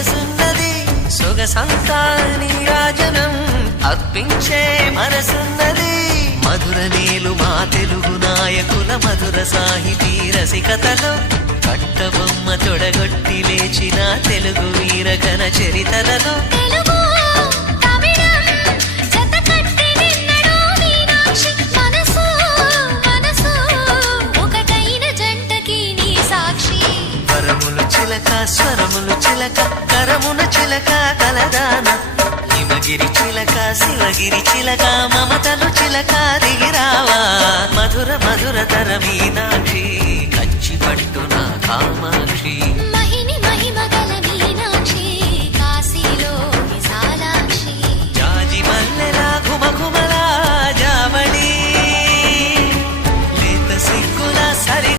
వయసున్నది సొగసంతా నీరాజనం అర్పించే మనసున్నది మధుర నేలు మా తెలుగు నాయకుల మధుర సాహితీ రసికతలో కట్టబొమ్మ తొడగొట్టి లేచిన తెలుగు వీరగణ చరితలలో స్వరములు చిలక కరమున చిలక కలదాన హిమగిరి చిలక శివగిరి చిలక మమతలు చిలక దిగిరావా మధుర మధుర తర మీనాక్షి